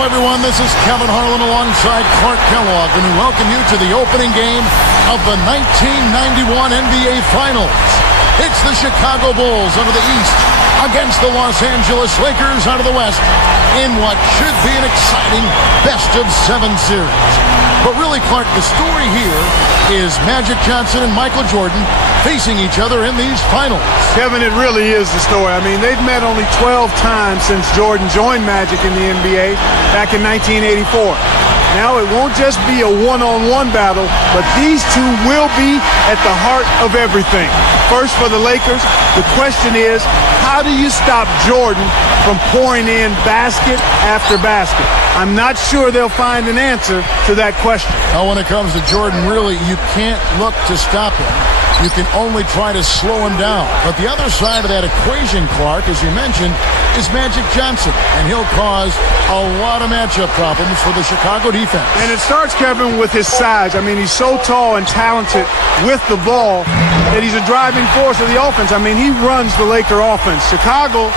Hello, everyone. This is Kevin Harlan alongside Clark Kellogg, and we welcome you to the opening game of the 1991 NBA Finals. It's the Chicago Bulls out of the East against the Los Angeles Lakers out of the West in what should be an exciting best-of-7 series. But really, Clark, the story here is Magic Johnson and Michael Jordan facing each other in these finals. Kevin, it really is the story. I mean, they've met only 12 times since Jordan joined Magic in the NBA back in 1984. Now it won't just be a one-on-one battle, but these two will be at the heart of everything. First, for the Lakers, the question is, how do you stop Jordan from pouring in basket after basket? I'm not sure they'll find an answer to that question. Now, when it comes to Jordan, really, you can't look to stop him. You can only try to slow him down. But the other side of that equation, Clark, as you mentioned, is Magic Johnson. And he'll cause a lot of matchup problems for the Chicago defense. And it starts, Kevin, with his size. I mean, he's so tall and talented with the ball that he's a driving force of the offense. I mean, he runs the Laker offense. Chicago...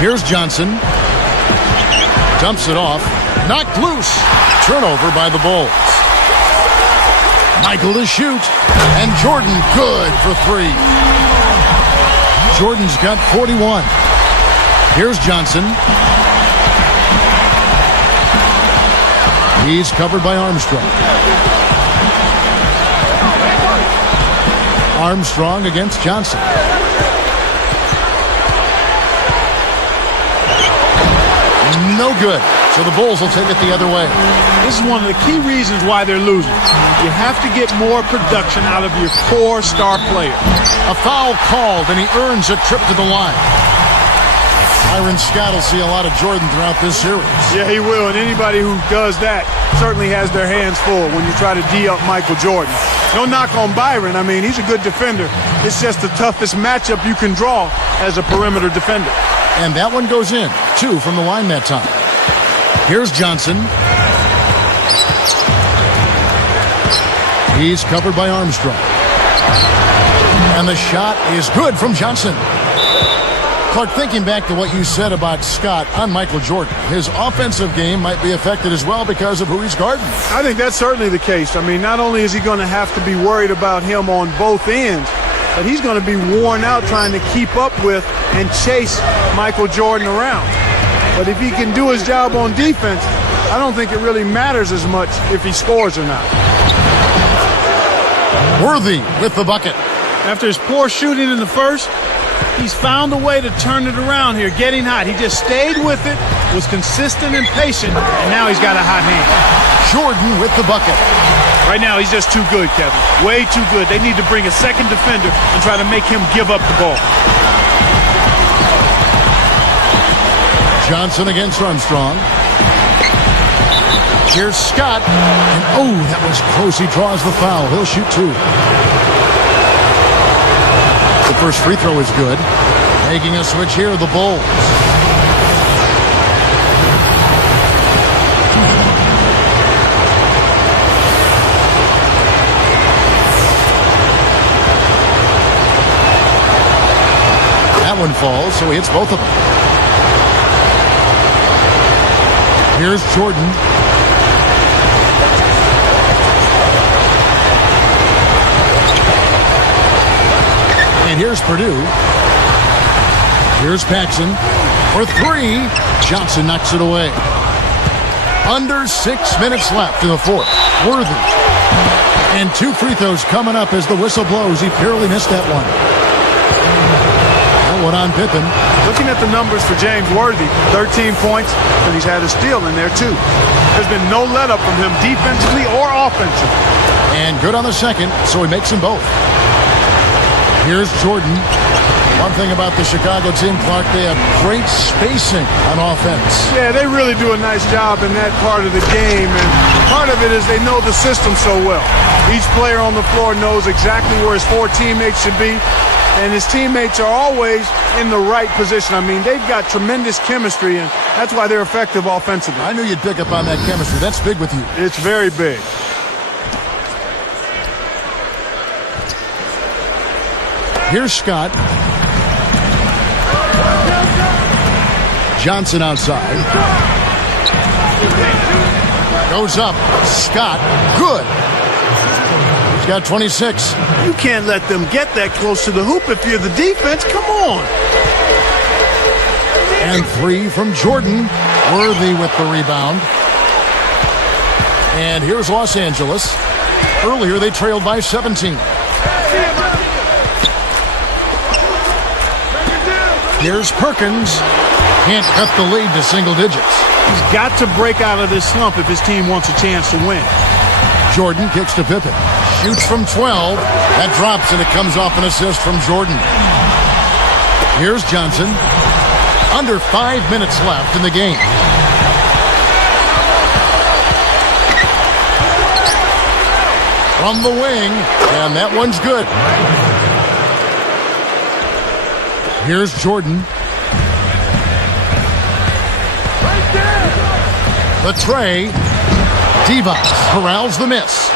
Here's Johnson. Dumps it off. Knocked loose. Turnover by the Bulls. Michael to shoot. And Jordan good for three. Jordan's got 41. Here's Johnson. He's covered by Armstrong. Armstrong against Johnson. No good. So the Bulls will take it the other way. This is one of the key reasons why they're losing. You have to get more production out of your core star player. A foul called, and he earns a trip to the line. Byron Scott will see a lot of Jordan throughout this series. Yeah, he will, and anybody who does that certainly has their hands full when you try to D-up Michael Jordan. No knock on Byron. I mean, he's a good defender. It's just the toughest matchup you can draw as a perimeter defender. And that one goes in. 2 from the line that time. Here's Johnson. He's covered by Armstrong. And the shot is good from Johnson. Clark, thinking back to what you said about Scott on Michael Jordan, his offensive game might be affected as well because of who he's guarding. I think that's certainly the case. I mean, not only is he going to have to be worried about him on both ends, but he's going to be worn out trying to keep up with and chase Michael Jordan around. But if he can do his job on defense, I don't think it really matters as much if he scores or not. Worthy with the bucket. After his poor shooting in the first, he's found a way to turn it around here, getting hot. He just stayed with it, was consistent and patient, and now he's got a hot hand. Jordan with the bucket. Right now, he's just too good, Kevin. Way too good. They need to bring a second defender and try to make him give up the ball. Johnson against Armstrong. Here's Scott. And oh, that was close. He draws the foul. He'll shoot 2. The first free throw is good. Making a switch here, the Bulls. That one falls, so he hits both of them. Here's Jordan. And here's Purdue. Here's Paxson for 3. Johnson knocks it away. Under 6 minutes left in the fourth. Worthy. And 2 free throws coming up as the whistle blows. He barely missed that one. That one on Pippen. Looking at the numbers for James Worthy, 13 points, and he's had a steal in there too. There's been no let-up from him defensively or offensively. And good on the second, so he makes them both. Here's Jordan. One thing about the Chicago team, Clark, they have great spacing on offense. Yeah, they really do a nice job in that part of the game. And Part of it is they know the system so well. Each player on the floor knows exactly where his four teammates should be, and his teammates are always in the right position. I mean, they've got tremendous chemistry, and that's why they're effective offensively. I knew you'd pick up on that chemistry. That's big with you. It's very big. Here's Scott. Johnson outside. Goes up. Scott. Good. He's got 26. You can't let them get that close to the hoop if you're the defense. Come on. And 3 from Jordan. Worthy with the rebound. And here's Los Angeles. Earlier, they trailed by 17. Here's Perkins. Can't cut the lead to single digits. He's got to break out of this slump if his team wants a chance to win. Jordan kicks to Pippen. Shoots from 12. That drops, and it comes off an assist from Jordan. Here's Johnson. Under 5 minutes left in the game. From the wing, and that one's good. Here's Jordan. The tray. Divac corrals the miss.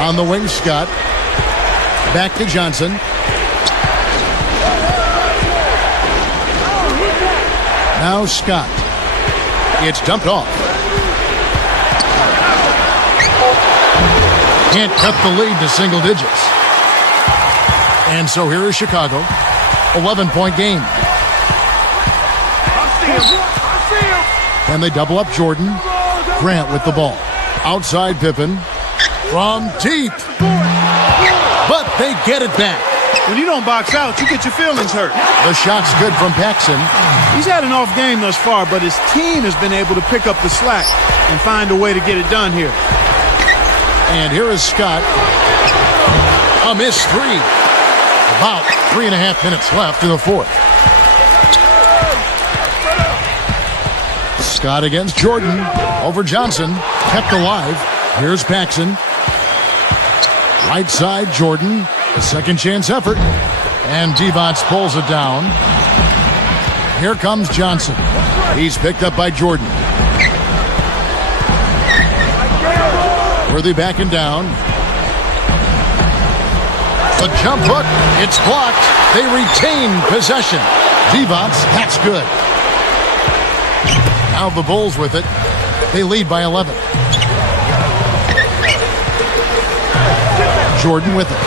On the wing, Scott. Back to Johnson. Now Scott. It's dumped off. Can't cut the lead to single digits. And so here is Chicago. 11-point game. And they double up Jordan. Grant with the ball. Outside Pippen. From deep. But they get it back. When you don't box out, you get your feelings hurt. The shot's good from Paxson. He's had an off game thus far, but his team has been able to pick up the slack and find a way to get it done here. And here is Scott. A missed 3. About 3.5 minutes left in the fourth. Scott against Jordan. Over Johnson. Kept alive. Here's Paxson. Right side, Jordan. A second chance effort. And Divac pulls it down. Here comes Johnson. He's picked up by Jordan. Worthy backing down. The jump hook. It's blocked. They retain possession. Divac, that's good. Now the Bulls with it. They lead by 11. Jordan with it.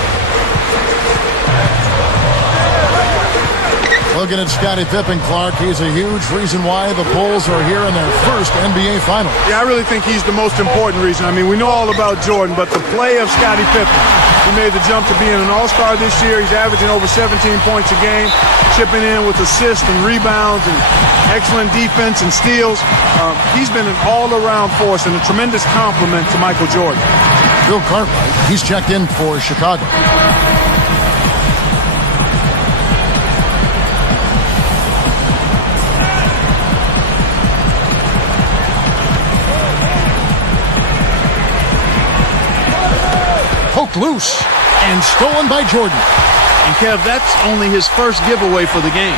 Looking at Scottie Pippen, Clark, he's a huge reason why the Bulls are here in their first NBA Finals. Yeah, I really think he's the most important reason. I mean, we know all about Jordan, but the play of Scottie Pippen. He made the jump to being an all-star this year. He's averaging over 17 points a game, chipping in with assists and rebounds and excellent defense and steals. He's been an all-around force and a tremendous compliment to Michael Jordan. Bill Cartwright, he's checked in for Chicago. Poked loose and stolen by Jordan. And Kev, that's only his first giveaway for the game.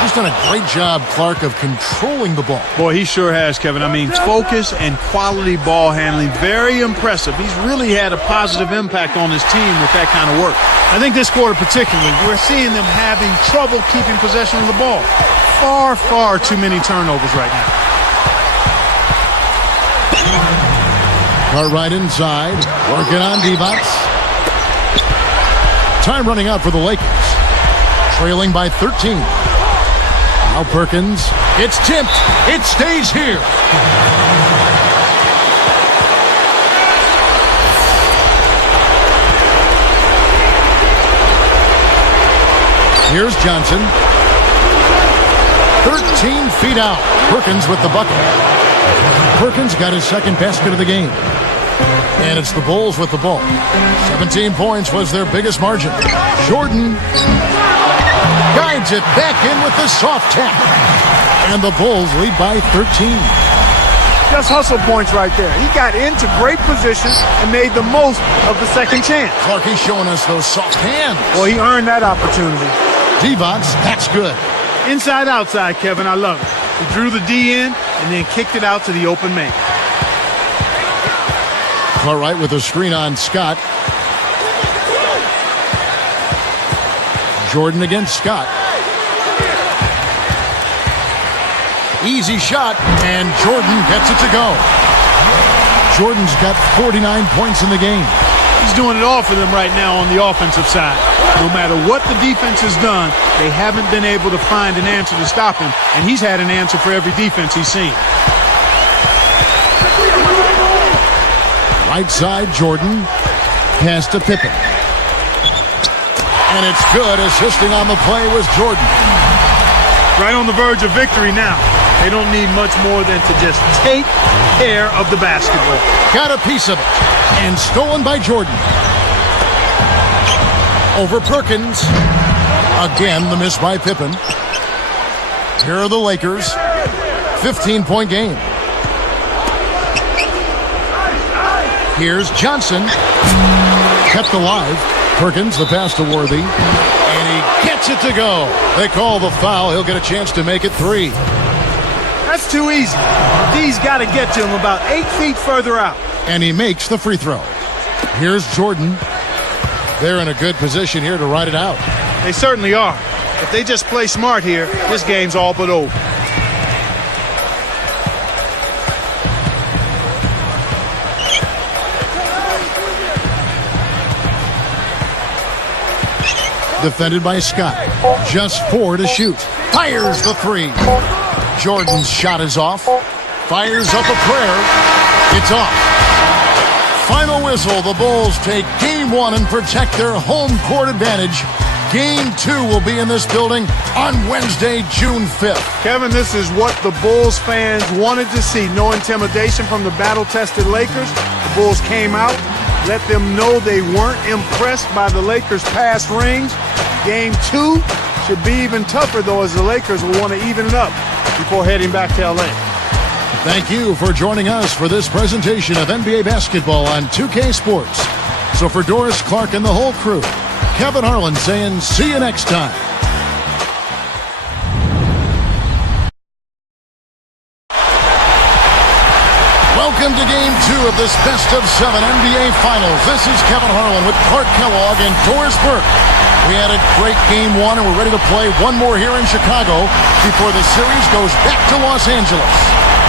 He's done a great job, Clark, of controlling the ball. Boy, he sure has, Kevin. I mean, focus and quality ball handling, very impressive. He's really had a positive impact on his team with that kind of work. I think this quarter particularly, we're seeing them having trouble keeping possession of the ball. Far, far too many turnovers right now. Cartwright inside, working on Divac. Time running out for the Lakers. Trailing by 13. Now Perkins. It's tipped. It stays here. Here's Johnson. 13 feet out. Perkins with the bucket. Perkins got his second basket of the game. And it's the Bulls with the ball. 17 points was their biggest margin. Jordan guides it back in with the soft tap. And the Bulls lead by 13. Just hustle points right there. He got into great position and made the most of the second chance. Clarkie's showing us those soft hands. Well, he earned that opportunity. Divac, that's good. Inside, outside, Kevin, I love it. He drew the D in and then kicked it out to the open man. Cartwright with a screen on Scott. Jordan against Scott. Easy shot, and Jordan gets it to go. Jordan's got 49 points in the game. He's doing it all for them right now on the offensive side. No matter what the defense has done, they haven't been able to find an answer to stop him, and he's had an answer for every defense he's seen. Right side, Jordan. Pass to Pippen. And it's good. Assisting on the play was Jordan. Right on the verge of victory now. They don't need much more than to just take care of the basketball. Got a piece of it. And stolen by Jordan. Over Perkins. Again, the miss by Pippen. Here are the Lakers. 15-point game. Here's Johnson. Kept alive. Perkins, the pass to Worthy. And he gets it to go. They call the foul. He'll get a chance to make it 3. That's too easy. D's got to get to him about 8 feet further out. And he makes the free throw. Here's Jordan. They're in a good position here to ride it out. They certainly are. If they just play smart here, this game's all but over. Defended by Scott. Just 4 to shoot. Fires the 3. Jordan's shot is off. Fires up a prayer. It's off. Final whistle. The Bulls take game 1 and protect their home court advantage. Game 2 will be in this building on Wednesday, June 5th. Kevin, this is what the Bulls fans wanted to see. No intimidation from the battle-tested Lakers. The Bulls came out, let them know they weren't impressed by the Lakers' past rings. Game 2 should be even tougher, though, as the Lakers will want to even it up before heading back to L.A. Thank you for joining us for this presentation of NBA basketball on 2K Sports. So for Doris, Clark, and the whole crew, Kevin Harlan saying see you next time. Welcome to Game 2 of this best-of-7 NBA Finals. This is Kevin Harlan with Clark Kellogg and Doris Burke. We had a great Game 1, and we're ready to play one more here in Chicago before the series goes back to Los Angeles.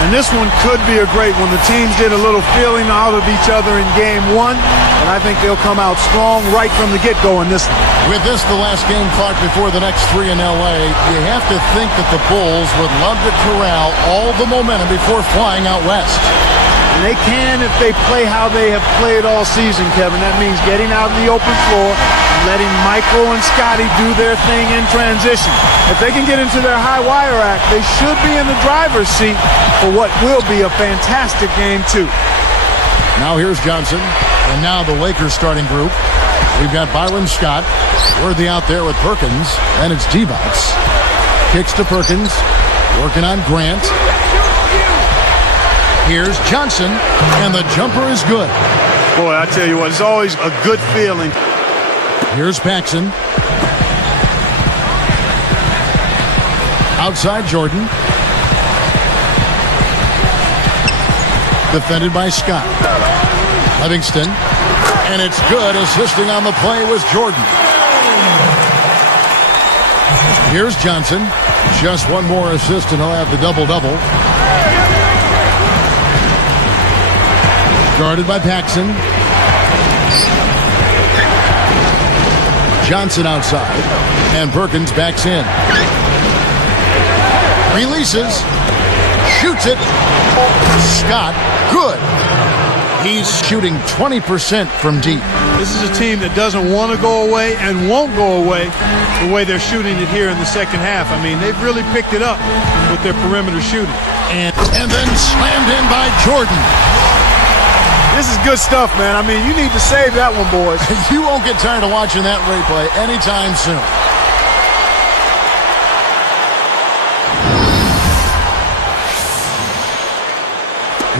And this one could be a great one. The teams did a little feeling out of each other in Game 1, and I think they'll come out strong right from the get-go in this one. With this, the last game, Clark, before the next 3 in L.A., you have to think that the Bulls would love to corral all the momentum before flying out west. And they can if they play how they have played all season, Kevin. That means getting out in the open floor and letting Michael and Scotty do their thing in transition. If they can get into their high wire act, they should be in the driver's seat for what will be a fantastic Game 2. Now here's Johnson, and now the Lakers starting group. We've got Byron Scott, Worthy out there with Perkins, and it's Divac. Kicks to Perkins, working on Grant. Here's Johnson, and the jumper is good. Boy, I tell you what, it's always a good feeling. Here's Paxson. Outside Jordan. Defended by Scott. Livingston. And it's good. Assisting on the play was Jordan. Here's Johnson. Just one more assist and he'll have the double-double. Guarded by Paxson. Johnson outside. And Perkins backs in. Releases. Shoots it. Scott, good. He's shooting 20% from deep. This is a team that doesn't want to go away and won't go away the way they're shooting it here in the second half. I mean, they've really picked it up with their perimeter shooting. And then slammed in by Jordan. This is good stuff, man. I mean, you need to save that one, boys. You won't get tired of watching that replay anytime soon.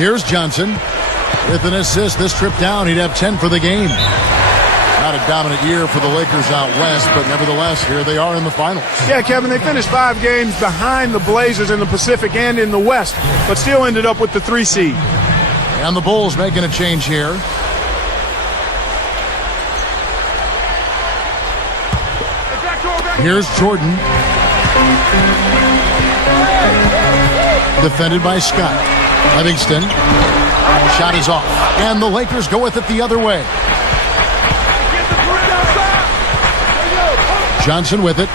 Here's Johnson with an assist. This trip down, he'd have 10 for the game. Not a dominant year for the Lakers out west, but nevertheless, here they are in the finals. Yeah, Kevin, they finished 5 games behind the Blazers in the Pacific and in the West, but still ended up with the 3 seed. And the Bulls making a change here. Here's Jordan. Defended by Scott. Livingston. Shot is off. And the Lakers go with it the other way. Johnson with it.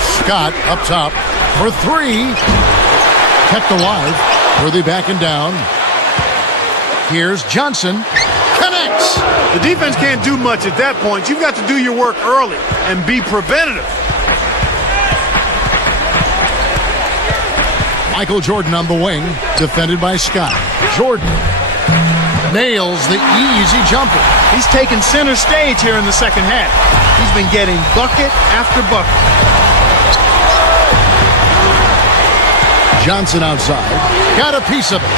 Scott up top for 3. Kept alive. Worthy backing down. Here's Johnson. Connects. The defense can't do much at that point. You've got to do your work early and be preventative. Michael Jordan on the wing. Defended by Scott. Jordan nails the easy jumper. He's taken center stage here in the second half. He's been getting bucket after bucket. Johnson outside. Got a piece of it.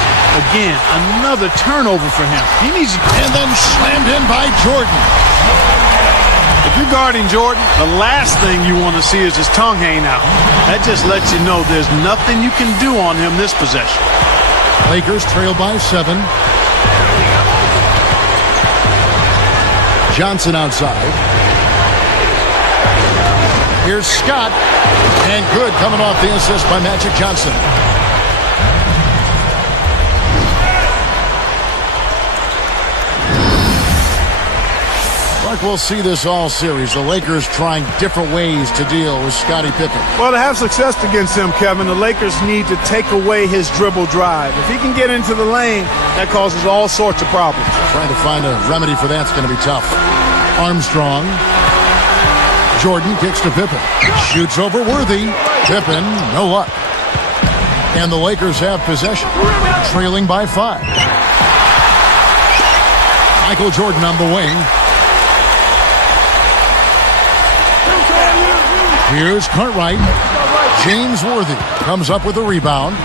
Again, another turnover for him. He needs, and then slammed in by Jordan. If you're guarding Jordan, the last thing you want to see is his tongue hanging out. That just lets you know there's nothing you can do on him this possession. Lakers trail by 7. Johnson outside. Here's Scott. And good coming off the assist by Magic Johnson. Like we'll see this all series. The Lakers trying different ways to deal with Scottie Pippen. Well, to have success against him, Kevin, the Lakers need to take away his dribble drive. If he can get into the lane, that causes all sorts of problems. Trying to find a remedy for that's going to be tough. Armstrong. Jordan kicks to Pippen. Shoots over Worthy. Pippen, no luck. And the Lakers have possession. Trailing by 5. Michael Jordan on the wing. Here's Cartwright. James Worthy comes up with a rebound.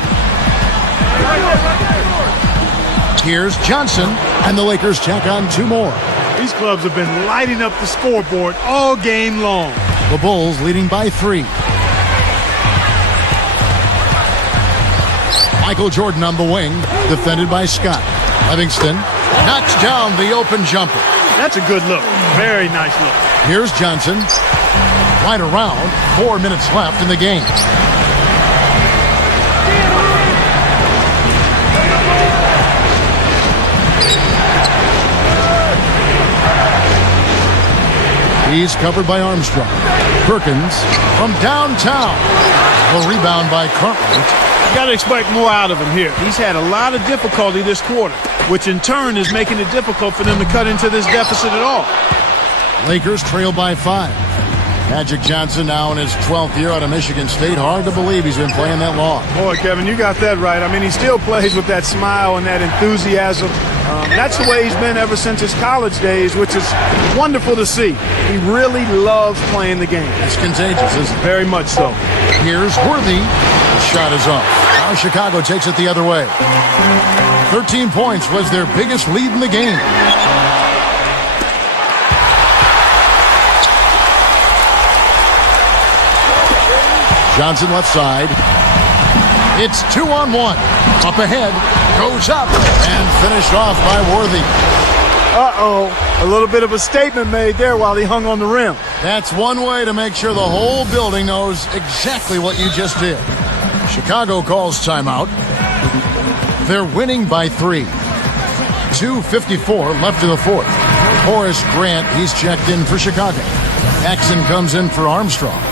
Here's Johnson, and the Lakers tack on 2 more. These clubs have been lighting up the scoreboard all game long. The Bulls leading by 3. Michael Jordan on the wing, defended by Scott. Livingston knocks down the open jumper. That's a good look. Very nice look. Here's Johnson. Right around 4 minutes left in the game. He's covered by Armstrong. Perkins from downtown. The rebound by Cartwright. You got to expect more out of him here. He's had a lot of difficulty this quarter, which in turn is making it difficult for them to cut into this deficit at all. Lakers trail by 5. Magic Johnson now in his 12th year out of Michigan State. Hard to believe he's been playing that long. Boy, Kevin, you got that right. I mean, he still plays with that smile and that enthusiasm. That's the way he's been ever since his college days, which is wonderful to see. He really loves playing the game. It's contagious, isn't it? Very much so. Here's Worthy. The shot is off. Now Chicago takes it the other way. 13 points was their biggest lead in the game. Johnson left side. It's 2-on-1. Up ahead. Goes up. And finished off by Worthy. Uh-oh. A little bit of a statement made there while he hung on the rim. That's one way to make sure the whole building knows exactly what you just did. Chicago calls timeout. They're winning by 3. 2:54 left in the 4th. Horace Grant, he's checked in for Chicago. Paxson comes in for Armstrong.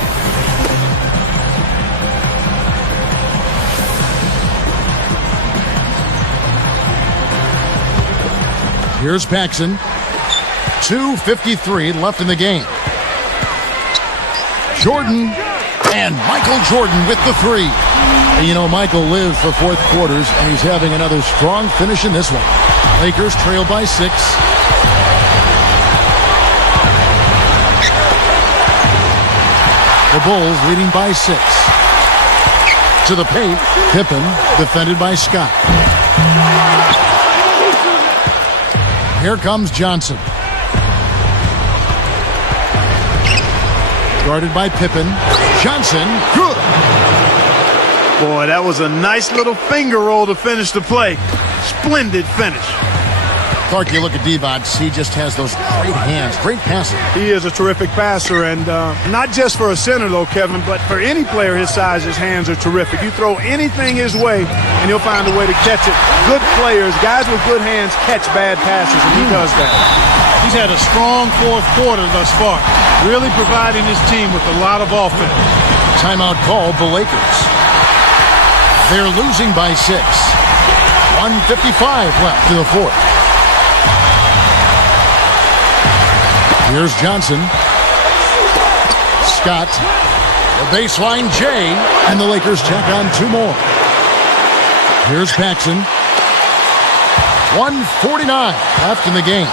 Here's Paxson. 2:53 left in the game. Jordan and Michael Jordan with the 3. And you know, Michael lives for fourth quarters, and he's having another strong finish in this one. Lakers trail by 6. The Bulls leading by 6. To the paint, Pippen defended by Scott. Here comes Johnson. Guarded by Pippen. Johnson, good. Boy, that was a nice little finger roll to finish the play. Splendid finish. Clark, you look at Divac, he just has those great hands, great passing. He is a terrific passer, and not just for a center, though, Kevin, but for any player his size, his hands are terrific. You throw anything his way, and he'll find a way to catch it. Good players, guys with good hands, catch bad passes, and he does that. He's had a strong fourth quarter thus far, really providing his team with a lot of offense. Timeout called the Lakers. They're losing by 6. 1:55 left to the fourth. Here's Johnson. Scott. The baseline J. And the Lakers tack on 2 more. Here's Paxson. 1:49 left in the game.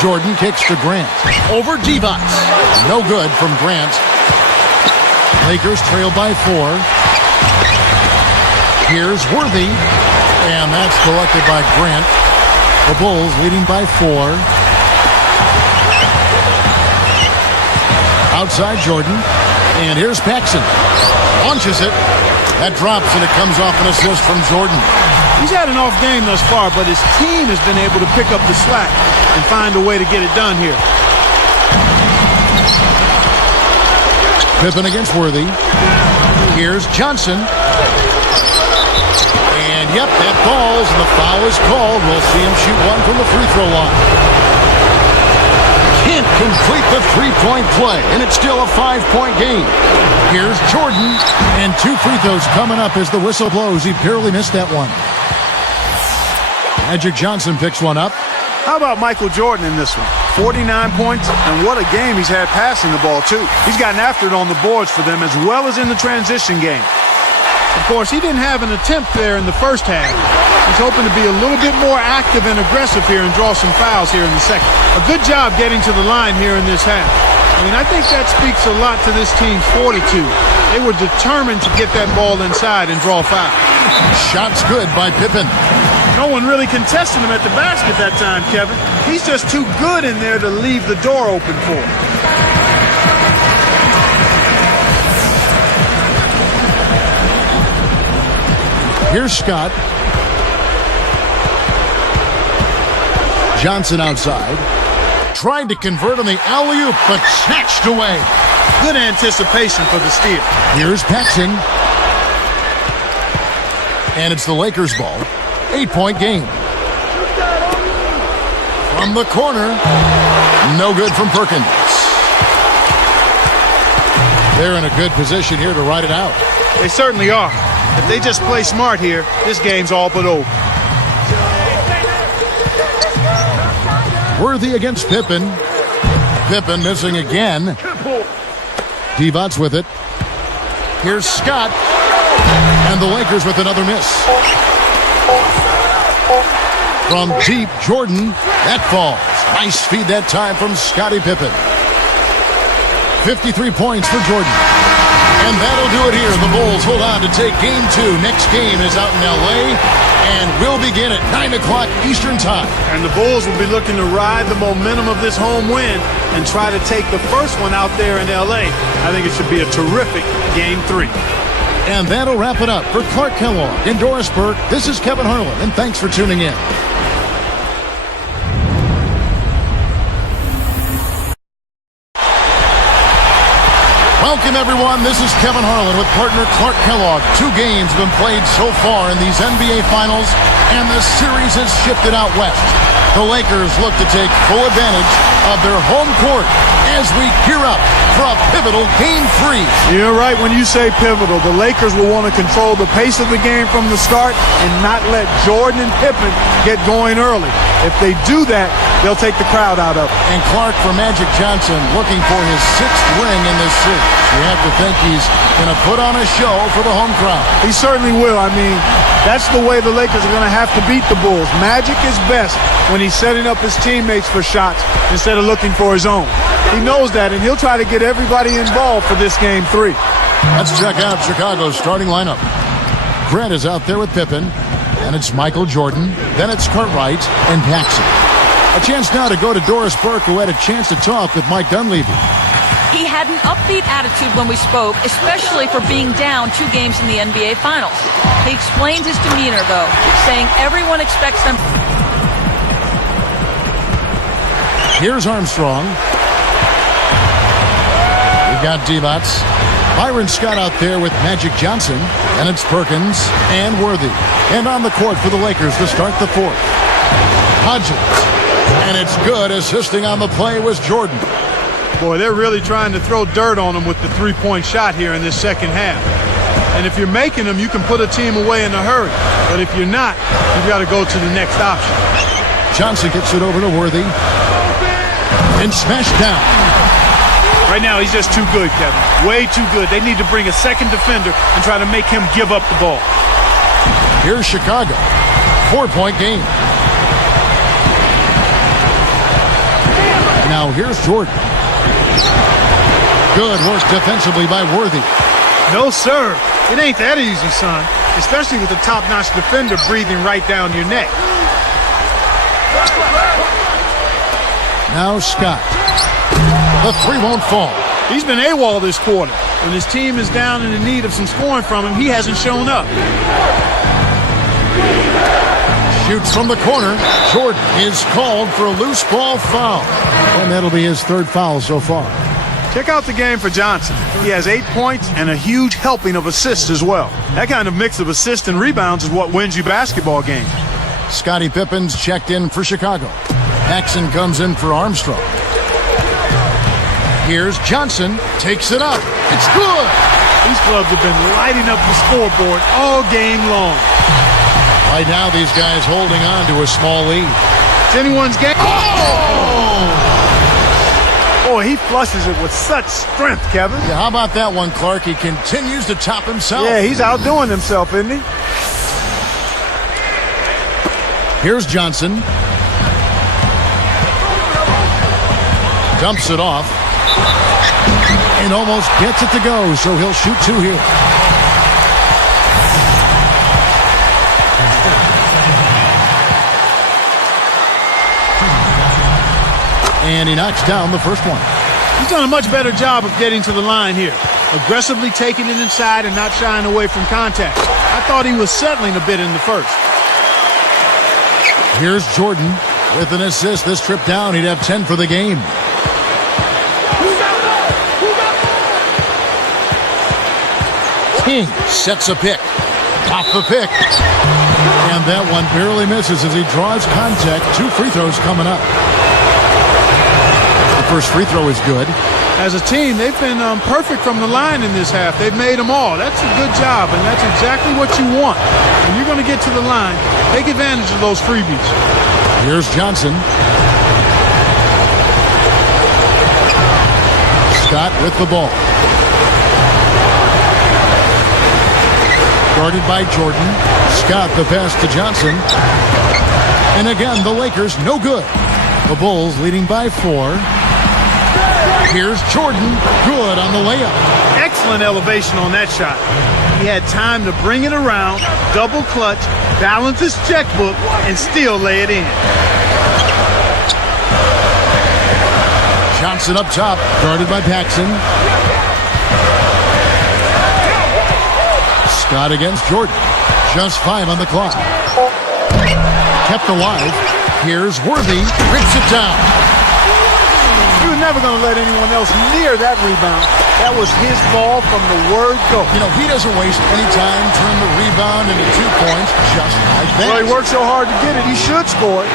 Jordan kicks to Grant. Over Divac. No good from Grant. Lakers trail by 4. Here's Worthy. And that's collected by Grant. The Bulls leading by 4. Outside Jordan. And here's Paxson. Launches it. That drops and it comes off an assist from Jordan. He's had an off game thus far, but his team has been able to pick up the slack and find a way to get it done here. Pippen against Worthy. Here's Johnson. And yep, that falls, and the foul is called. We'll see him shoot one from the free throw line. Can't complete the three-point play, and it's still a 5-point game. Here's Jordan, and 2 free throws coming up as the whistle blows. He barely missed that one. Magic Johnson picks one up. How about Michael Jordan in this one? 49 points, and what a game he's had passing the ball, too. He's gotten after it on the boards for them as well as in the transition game. Of course, he didn't have an attempt there in the first half. He's hoping to be a little bit more active and aggressive here and draw some fouls here in the second. A good job getting to the line here in this half. I mean, I think that speaks a lot to this team's fortitude. They were determined to get that ball inside and draw foul. Shot's good by Pippen. No one really contesting him at the basket that time, Kevin. He's just too good in there to leave the door open for him. Here's Scott. Johnson outside. Tried to convert on the alley-oop, but snatched away. Good anticipation for the steal. Here's Paxson. And it's the Lakers' ball. 8-point game. From the corner. No good from Perkins. They're in a good position here to ride it out. They certainly are. If they just play smart here, this game's all but over. Worthy against Pippen. Pippen missing again. Divac with it. Here's Scott. And the Lakers with another miss. From deep, Jordan. That falls. Nice feed that time from Scottie Pippen. 53 points for Jordan. And that'll do it here. The Bulls hold on to take Game 2. Next game is out in L.A. and will begin at 9 o'clock Eastern Time. And the Bulls will be looking to ride the momentum of this home win and try to take the first one out there in L.A. I think it should be a terrific Game 3. And that'll wrap it up for Clark Kellogg and Doris Burke. This is Kevin Harlan, and thanks for tuning in. Welcome, everyone. This is Kevin Harlan with partner Clark Kellogg. 2 games have been played so far in these NBA Finals, and the series has shifted out west. The Lakers look to take full advantage of their home court as we gear up for a pivotal Game 3. You're right when you say pivotal. The Lakers will want to control the pace of the game from the start and not let Jordan and Pippen get going early. If they do that, they'll take the crowd out of it. And Clark, for Magic Johnson, looking for his 6th ring in this series. You have to think he's going to put on a show for the home crowd. He certainly will. I mean, that's the way the Lakers are going to have to beat the Bulls. Magic is best when he's setting up his teammates for shots instead of looking for his own. He knows that, and he'll try to get everybody involved for this Game 3. Let's check out Chicago's starting lineup. Grant is out there with Pippen. And it's Michael Jordan. Then it's Cartwright and Paxson. A chance now to go to Doris Burke, who had a chance to talk with Mike Dunleavy. He had an upbeat attitude when we spoke, especially for being down 2 games in the NBA Finals. He explained his demeanor, though, saying everyone expects them. Here's Armstrong. We got D-Lots. Byron Scott out there with Magic Johnson. And it's Perkins and Worthy. And on the court for the Lakers to start the 4th. Hodges. And it's good. Assisting on the play was Jordan. Boy, they're really trying to throw dirt on them with the three-point shot here in this second half. And if you're making them, you can put a team away in a hurry. But if you're not, you've got to go to the next option. Johnson gets it over to Worthy. And smashed down. Right now, he's just too good, Kevin. Way too good. They need to bring a second defender and try to make him give up the ball. Here's Chicago. 4-point game. Now here's Jordan. Good work defensively by Worthy. No, sir. It ain't that easy, son. Especially with a top-notch defender breathing right down your neck. Now Scott. The 3 won't fall. He's been AWOL this quarter. When his team is down and in need of some scoring from him, he hasn't shown up. Shoots from the corner. Jordan is called for a loose ball foul. And that'll be his 3rd foul so far. Check out the game for Johnson. He has 8 points and a huge helping of assists as well. That kind of mix of assists and rebounds is what wins you basketball games. Scottie Pippen's checked in for Chicago. Paxson comes in for Armstrong. Here's Johnson. Takes it up. It's good. These clubs have been lighting up the scoreboard all game long. Right now, these guys holding on to a small lead. It's anyone's game. Oh! Boy, he flushes it with such strength, Kevin. Yeah, how about that one, Clark? He continues to top himself. Yeah, he's outdoing himself, isn't he? Here's Johnson. Dumps it off. And almost gets it to go, so he'll shoot 2 here. And he knocks down the first one. He's done a much better job of getting to the line here. Aggressively taking it inside and not shying away from contact. I thought he was settling a bit in the first. Here's Jordan with an assist. This trip down, he'd have 10 for the game. King sets a pick. Off the pick. And that one barely misses as he draws contact. 2 free throws coming up. The first free throw is good. As a team, they've been perfect from the line in this half. They've made them all. That's a good job, and that's exactly what you want. When you're going to get to the line, take advantage of those freebies. Here's Johnson. Scott with the ball. Guarded by Jordan. Scott the pass to Johnson. And again, the Lakers no good. The Bulls leading by 4. Here's Jordan. Good on the layup. Excellent elevation on that shot. He had time to bring it around, double clutch, balance his checkbook, and still lay it in. Johnson up top, guarded by Paxson. Scott against Jordan. Just 5 on the clock. Kept alive. Here's Worthy. Rips it down. He was never going to let anyone else near that rebound. That was his ball from the word go. You know, he doesn't waste any time, turn the rebound into 2 points, just like that. Well, he worked so hard to get it, he should score it.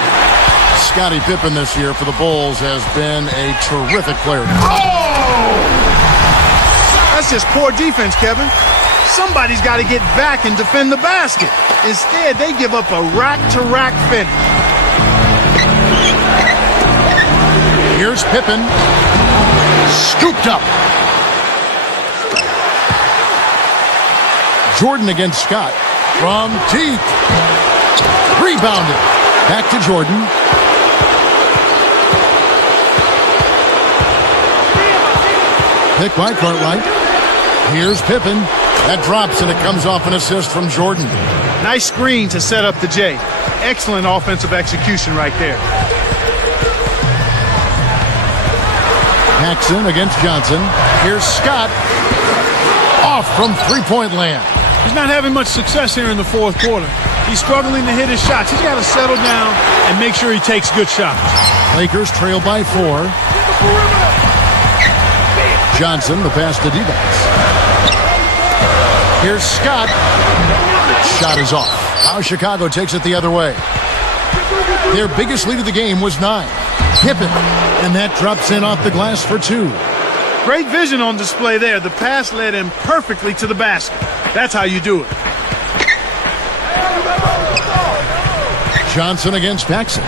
Scottie Pippen this year for the Bulls has been a terrific player. Oh! That's just poor defense, Kevin. Somebody's got to get back and defend the basket. Instead, they give up a rack-to-rack finish. Here's Pippen. Scooped up. Jordan against Scott. From deep. Rebounded. Back to Jordan. Pick by Cartwright. Here's Pippen. That drops, and it comes off an assist from Jordan. Nice screen to set up the J. Excellent offensive execution right there. Paxson against Johnson. Here's Scott. Off from three-point land. He's not having much success here in the fourth quarter. He's struggling to hit his shots. He's got to settle down and make sure he takes good shots. Lakers trail by 4. Johnson, the pass to D-backs. Here's Scott. Shot is off. Now Chicago takes it the other way. Their biggest lead of the game was 9. Pippen, and that drops in off the glass for 2. Great vision on display there. The pass led him perfectly to the basket. That's how you do it. Johnson against Paxson.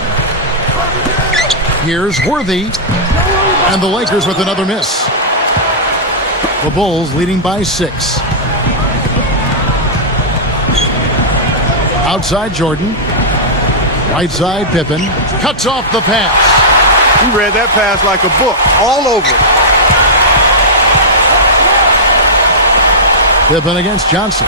Here's Worthy, and the Lakers with another miss. The Bulls leading by 6. Outside Jordan. Right side Pippen. Cuts off the pass. He read that pass like a book, all over it. Pippen against Johnson.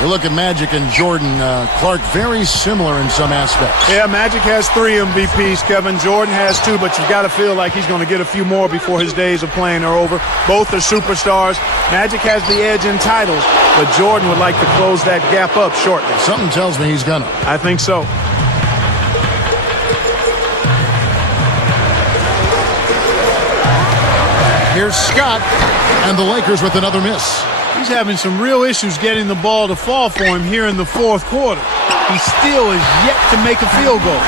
You look at Magic and Jordan, Clark, very similar in some aspects. Yeah, Magic has 3 MVPs, Kevin. Jordan has 2, but you've got to feel like he's going to get a few more before his days of playing are over. Both are superstars. Magic has the edge in titles, but Jordan would like to close that gap up shortly. Something tells me he's gonna. I think so. Here's Scott, and the Lakers with another miss. He's having some real issues getting the ball to fall for him here in the fourth quarter. He still is yet to make a field goal.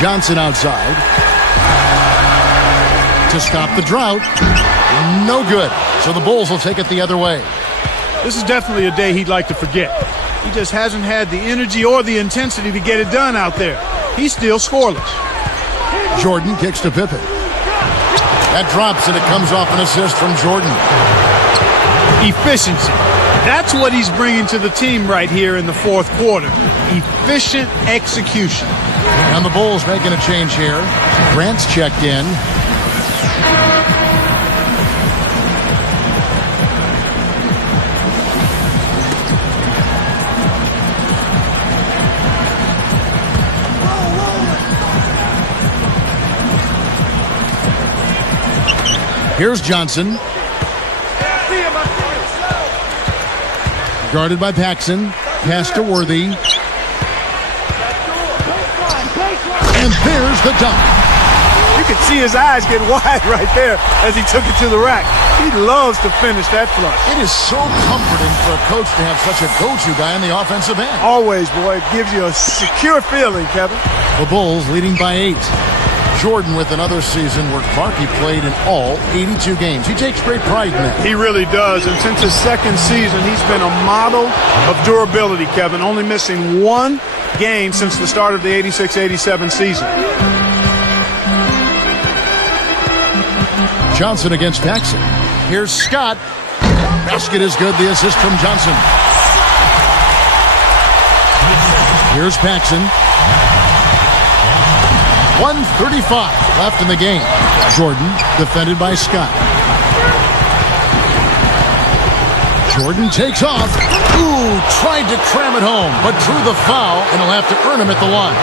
Johnson outside. To stop the drought. No good. So the Bulls will take it the other way. This is definitely a day he'd like to forget. He just hasn't had the energy or the intensity to get it done out there. He's still scoreless. Jordan kicks to Pippen. That drops, and it comes off an assist from Jordan. Efficiency. That's what he's bringing to the team right here in the fourth quarter. Efficient execution. And the Bulls making a change here. Grant's checked in. Here's Johnson. Guarded by Paxson. Pass to Worthy. And there's the dunk. You could see his eyes get wide right there as he took it to the rack. He loves to finish that flush. It is so comforting for a coach to have such a go-to guy on the offensive end. Always, boy. It gives you a secure feeling, Kevin. The Bulls leading by 8. Jordan with another season where Clark played in all 82 games. He takes great pride in that. He really does. And since his second season, he's been a model of durability, Kevin. Only missing 1 game since the start of the 86-87 season. Johnson against Paxson. Here's Scott. Basket is good. The assist from Johnson. Here's Paxson. 1:35 left in the game. Jordan defended by Scott. Jordan takes off. Ooh, tried to cram it home, but drew the foul, and he'll have to earn him at the line.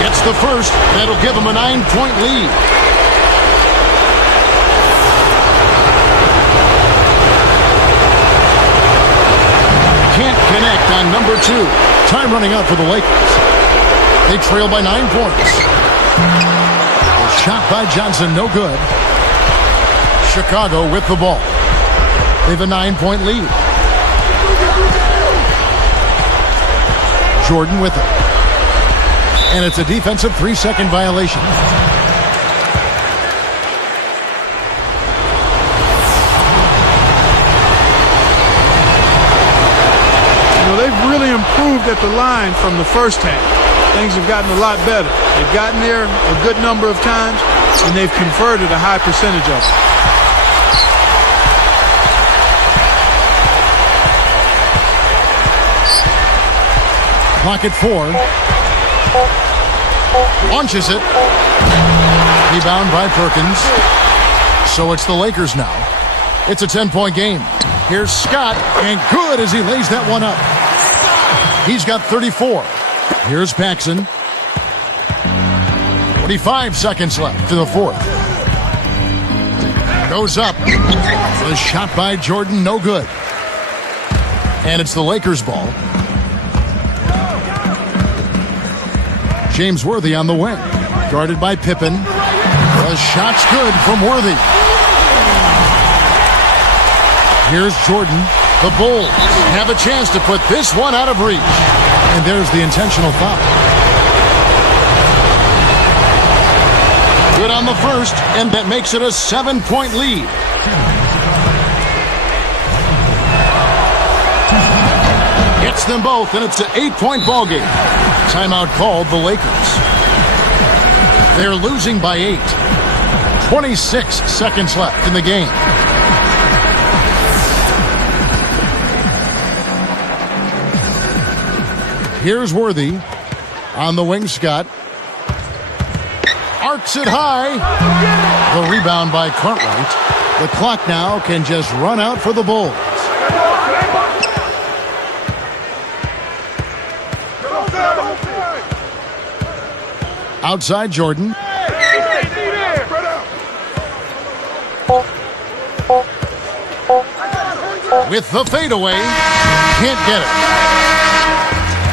Gets the first. That'll give him a 9-point lead. Can't connect on number 2. Time running out for the Lakers. They trail by 9 points. A shot by Johnson, no good. Chicago with the ball. They have a 9-point lead. Jordan with it. And it's a defensive 3-second violation. They've really improved at the line from the first half. Things have gotten a lot better. They've gotten there a good number of times, and they've converted a high percentage of it. Clock at 4. Launches it. Rebound by Perkins. So it's the Lakers now. It's a 10-point game. Here's Scott, and good as he lays that one up. He's got 34. Here's Paxson. 25 seconds left to the fourth. Goes up. The shot by Jordan, no good. And it's the Lakers' ball. James Worthy on the wing. Guarded by Pippen. The shot's good from Worthy. Here's Jordan. The Bulls have a chance to put this one out of reach. And there's the intentional foul. Good on the first, and that makes it a 7-point lead. Hits them both, and it's an 8-point ball game. Timeout called the Lakers. They're losing by 8. 26 seconds left in the game. Here's Worthy on the wing. Scott arcs it high. The rebound by Cartwright. The clock now can just run out for the Bulls. Outside Jordan. With the fadeaway. Can't get it.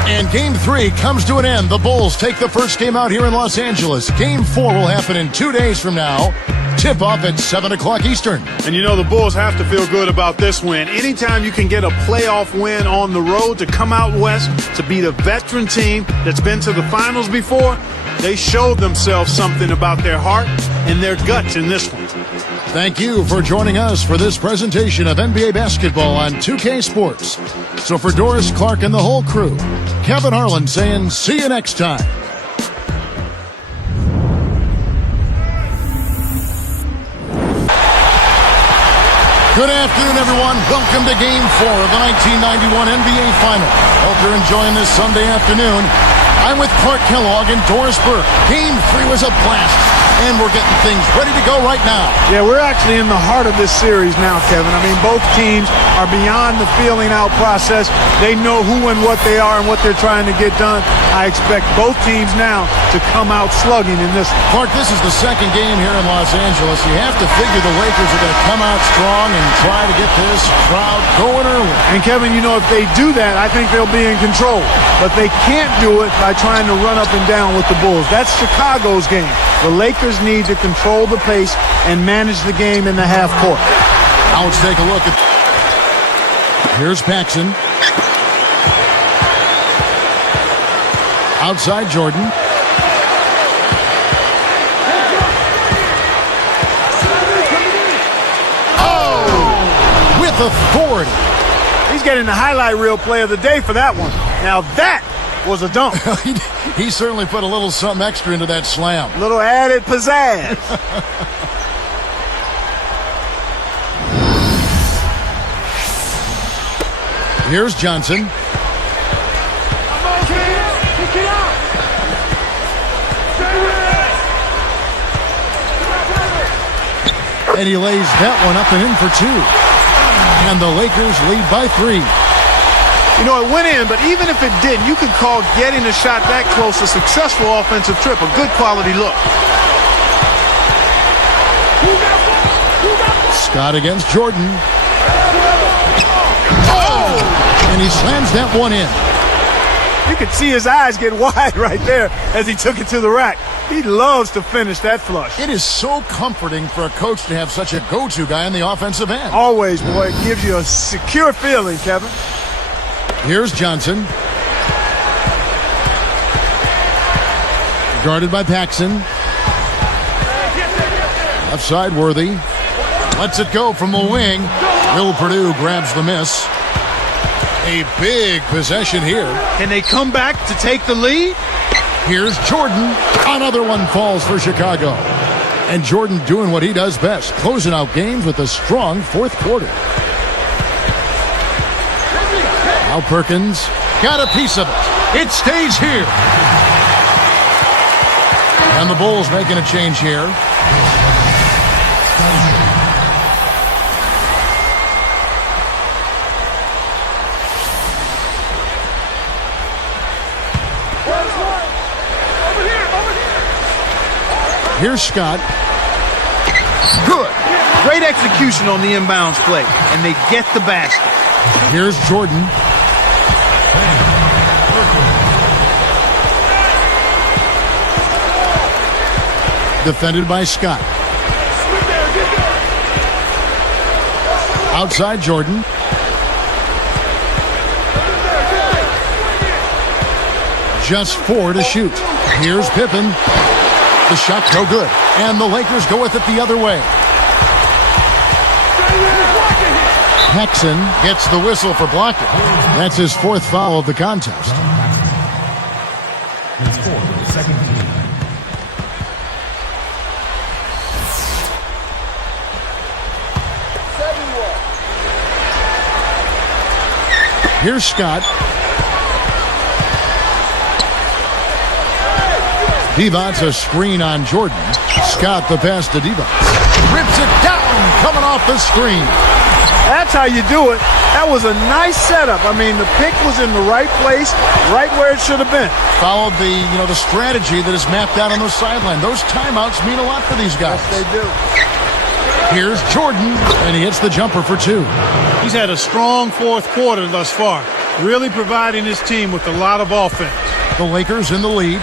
And Game 3 comes to an end. The Bulls take the first game out here in Los Angeles. Game 4 will happen in 2 days from now. Tip-off at 7 o'clock Eastern. And you know the Bulls have to feel good about this win. Anytime you can get a playoff win on the road to come out west, to beat a veteran team that's been to the finals before, they showed themselves something about their heart and their guts in this one. Thank you for joining us for this presentation of NBA basketball on 2K Sports. So for Doris, Clark, and the whole crew, Kevin Harlan saying, see you next time. Good afternoon, everyone. Welcome to Game 4 of the 1991 NBA Final. Hope you're enjoying this Sunday afternoon. I'm with Clark Kellogg and Doris Burke. Game 3 was a blast, and we're getting things ready to go right now. Yeah, we're actually in the heart of this series now, Kevin. I mean, both teams are beyond the feeling out process. They know who and what they are and what they're trying to get done. I expect both teams now to come out slugging in this one. Clark, this is the second game here in Los Angeles. You have to figure the Lakers are going to come out strong and try to get this crowd going early. And Kevin, you know, if they do that, I think they'll be in control. But they can't do it by trying to run up and down with the Bulls. That's Chicago's game. The Lakers need to control the pace and manage the game in the half court. Now let's take a look at... Here's Paxson. Outside Jordan. Oh! With authority. He's getting the highlight reel play of the day for that one. Now that was a dunk. He certainly put a little something extra into that slam. Little added pizzazz. Here's Johnson. And he lays that one up and in for 2. And the Lakers lead by 3. You know, it went in, but even if it didn't, you could call getting a shot that close a successful offensive trip, a good quality look. Scott against Jordan. Oh! And he slams that one in. You could see his eyes get wide right there as he took it to the rack. He loves to finish that flush. It is so comforting for a coach to have such a go-to guy on the offensive end. Always, boy. It gives you a secure feeling, Kevin. Here's Johnson. Guarded by Paxson. Left side, Worthy. Lets it go from the wing. Will Purdue grabs the miss. A big possession here. Can they come back to take the lead? Here's Jordan. Another one falls for Chicago. And Jordan doing what he does best, closing out games with a strong fourth quarter. Now Perkins got a piece of it. It stays here. And the Bulls making a change here. Here's Scott. Good. Great execution on the inbounds play, and they get the basket. Here's Jordan. Defended by Scott. Outside Jordan. Just 4 to shoot. Here's Pippen. The shot no good. And the Lakers go with it the other way. Paxson gets the whistle for blocking. That's his 4th foul of the contest. Here's Scott. Divac a screen on Jordan. Scott the pass to Divac. Rips it down, coming off the screen. That's how you do it. That was a nice setup. I mean, the pick was in the right place, right where it should have been. Followed the strategy that is mapped out on the sideline. Those timeouts mean a lot for these guys. Yes, they do. Here's Jordan, and he hits the jumper for 2. He's had a strong 4th quarter thus far, really providing his team with a lot of offense. The Lakers in the lead.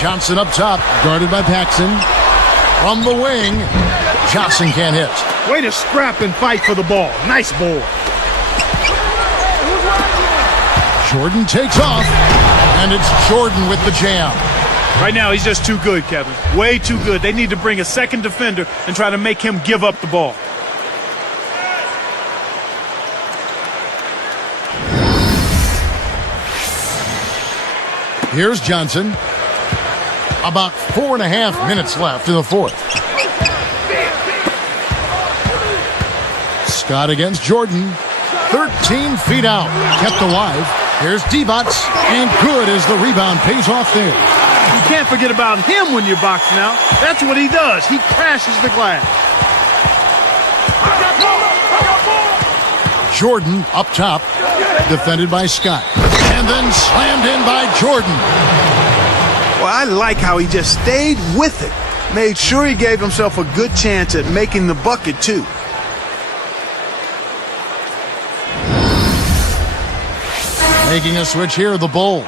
Johnson up top, guarded by Paxson. From the wing, Johnson can't hit. Way to scrap and fight for the ball. Nice ball. Jordan takes off, and it's Jordan with the jam. Right now, he's just too good, Kevin. Way too good. They need to bring a second defender and try to make him give up the ball. Here's Johnson. About 4.5 minutes left in the 4th. Scott against Jordan. 13 feet out. Kept alive. Here's Divac. And good as the rebound pays off there. You can't forget about him when you're boxing out. That's what he does. He crashes the glass. Jordan up top. Defended by Scott. And then slammed in by Jordan. Well, I like how he just stayed with it. Made sure he gave himself a good chance at making the bucket, too. Making a switch here, the Bulls.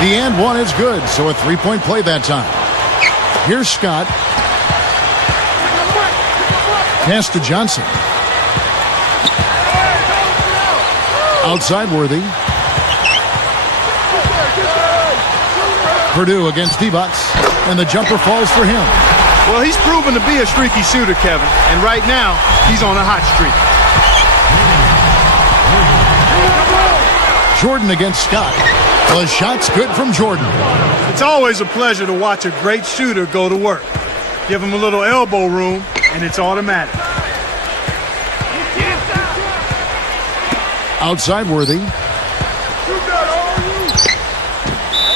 The and one is good, so a 3-point play that time. Here's Scott. Pass to Johnson. Outside Worthy. Purdue against Divac, and the jumper falls for him. Well, he's proven to be a streaky shooter, Kevin, and right now, he's on a hot streak. Jordan against Scott. The shot's good from Jordan. It's always a pleasure to watch a great shooter go to work. Give him a little elbow room, and it's automatic. Outside Worthy.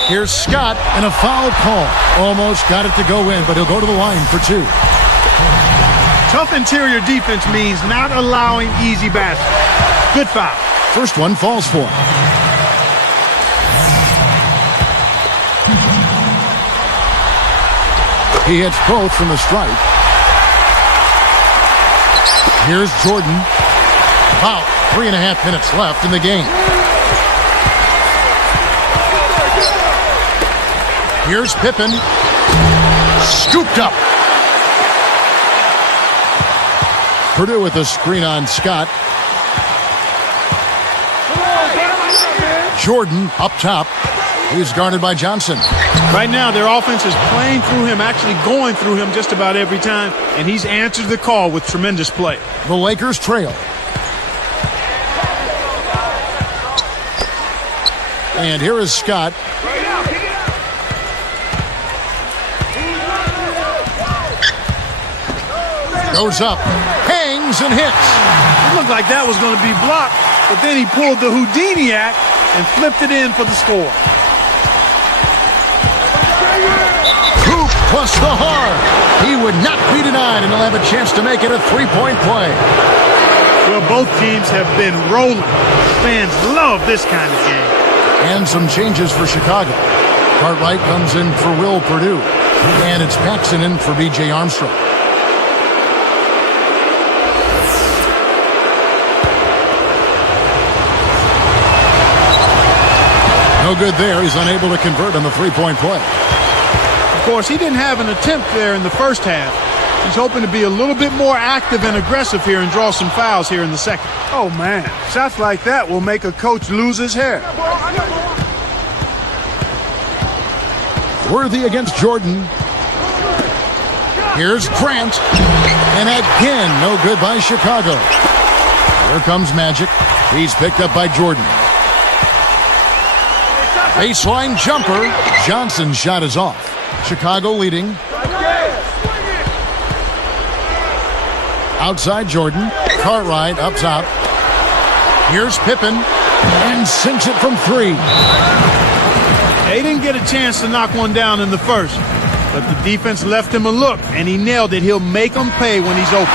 Here's Scott, and a foul call. Almost got it to go in, but he'll go to the line for 2. Tough interior defense means not allowing easy baskets. Good foul. First one falls for. He hits both from the stripe. Here's Jordan. About 3.5 minutes left in the game. Here's Pippen. Scooped up. Purdue with a screen on Scott. Jordan up top. He's guarded by Johnson. Right now, their offense is playing through him, actually going through him just about every time, and he's answered the call with tremendous play. The Lakers trail. And here is Scott. Goes up, hangs, and hits. It looked like that was going to be blocked, but then he pulled the Houdini act and flipped it in for the score. Hoop plus the hard. He would not be denied, and he'll have a chance to make it a three-point play. Well, both teams have been rolling. Fans love this kind of game. And some changes for Chicago. Cartwright comes in for Will Perdue. And it's Paxson in for B.J. Armstrong. No good there. He's unable to convert on the three-point play. Of course, he didn't have an attempt there in the first half. He's hoping to be a little bit more active and aggressive here and draw some fouls here in the second. Oh, man. Shots like that will make a coach lose his hair. Worthy against Jordan. Here's Grant. And again, no good by Chicago. Here comes Magic. He's picked up by Jordan. Baseline jumper. Johnson's shot is off. Chicago leading. Outside Jordan. Cartwright up top. Here's Pippen. And sinks it from three. They didn't get a chance to knock one down in the first, but the defense left him a look, and he nailed it. He'll make them pay when he's open.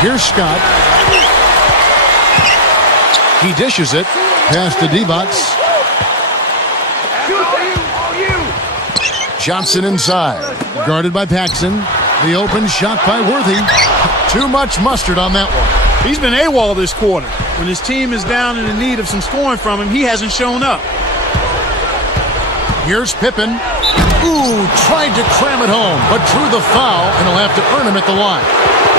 Here's Scott. He dishes it. Pass to Divac. Johnson inside. Guarded by Paxson. The open shot by Worthy. Too much mustard on that one. He's been AWOL this quarter. When his team is down and in need of some scoring from him, he hasn't shown up. Here's Pippen. Ooh, tried to cram it home, but drew the foul, and he'll have to earn him at the line.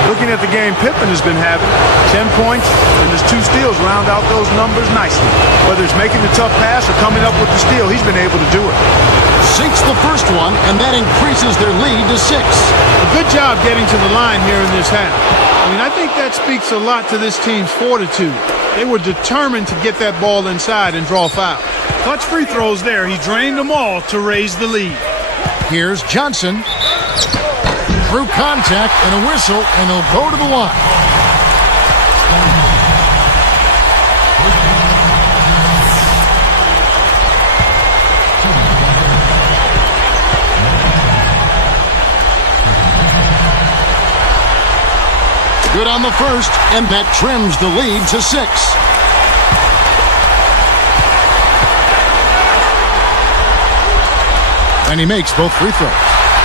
Looking at the game Pippen has been having, 10 points and his 2 steals round out those numbers nicely. Whether it's making the tough pass or coming up with the steal, he's been able to do it. Sinks the first one, and that increases their lead to 6. A good job getting to the line here in this half. I mean, I think that speaks a lot to this team's fortitude. They were determined to get that ball inside and draw foul. Clutch free throws there. He drained them all to raise the lead. Here's Johnson. Through contact and a whistle, and he'll go to the line. Good on the first, and that trims the lead to 6. And he makes both free throws.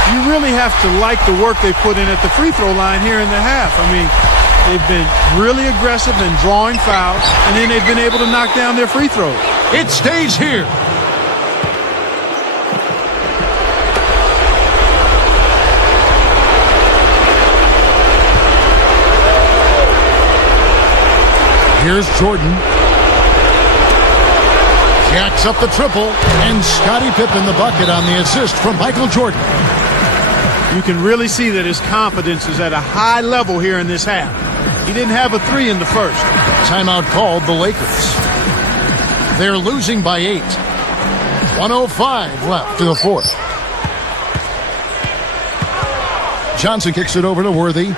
You really have to like the work they put in at the free throw line here in the half. I mean, they've been really aggressive in drawing fouls, and then they've been able to knock down their free throws. It stays here. Here's Jordan. Jacks up the triple, and Scottie Pippen the bucket on the assist from Michael Jordan. You can really see that his confidence is at a high level here in this half. He didn't have a 3 in the first. Timeout called the Lakers. They're losing by 8. 1:05 left to the fourth. Johnson kicks it over to Worthy.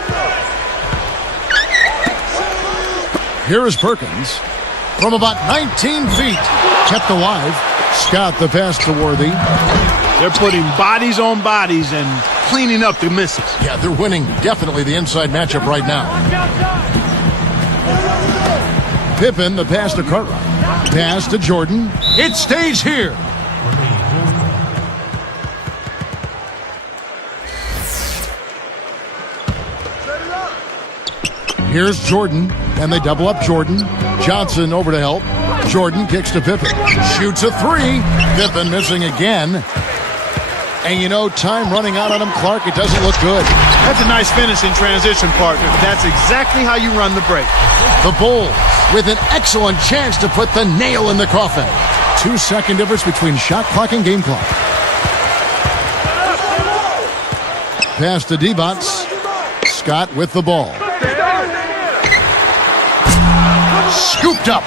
Here is Perkins from about 19 feet. Kept alive. Scott the pass to Worthy. They're putting bodies on bodies and cleaning up the misses. Yeah, they're winning definitely the inside matchup right now. Pippen, the pass to Cartwright. Pass to Jordan. It stays here. Here's Jordan, and they double up Jordan. Johnson over to help. Jordan kicks to Pippen. Shoots a 3. Pippen missing again. And you know, time running out on him, Clark. It doesn't look good. That's a nice finish in transition, partner. That's exactly how you run the break. The Bulls with an excellent chance to put the nail in the coffin. 2-second difference between shot clock and game clock. Pass to Divac. Scott with the ball. Scooped up.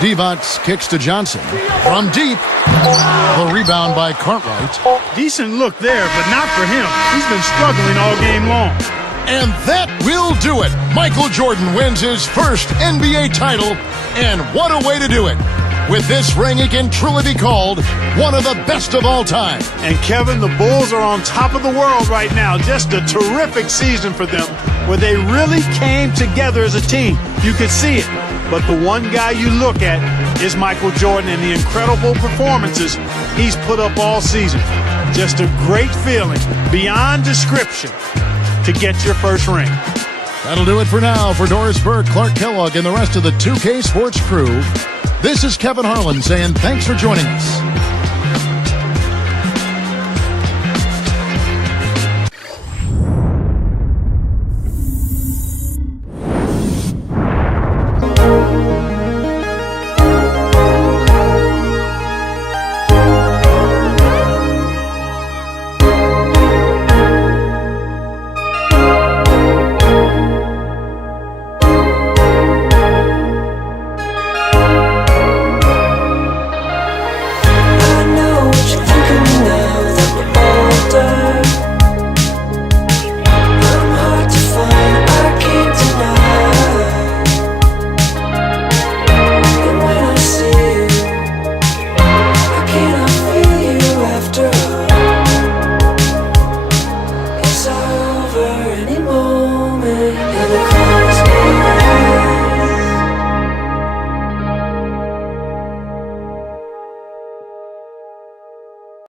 Devont kicks to Johnson. From deep. The rebound by Cartwright. Decent look there, but not for him. He's been struggling all game long. And that will do it. Michael Jordan wins his first NBA title, and what a way to do it. With this ring, he can truly be called one of the best of all time. And Kevin, the Bulls are on top of the world right now. Just a terrific season for them, where they really came together as a team. You could see it. But the one guy you look at is Michael Jordan and the incredible performances he's put up all season. Just a great feeling, beyond description, to get your first ring. That'll do it for now. For Doris Burke, Clark Kellogg, and the rest of the 2K Sports crew, this is Kevin Harlan saying thanks for joining us.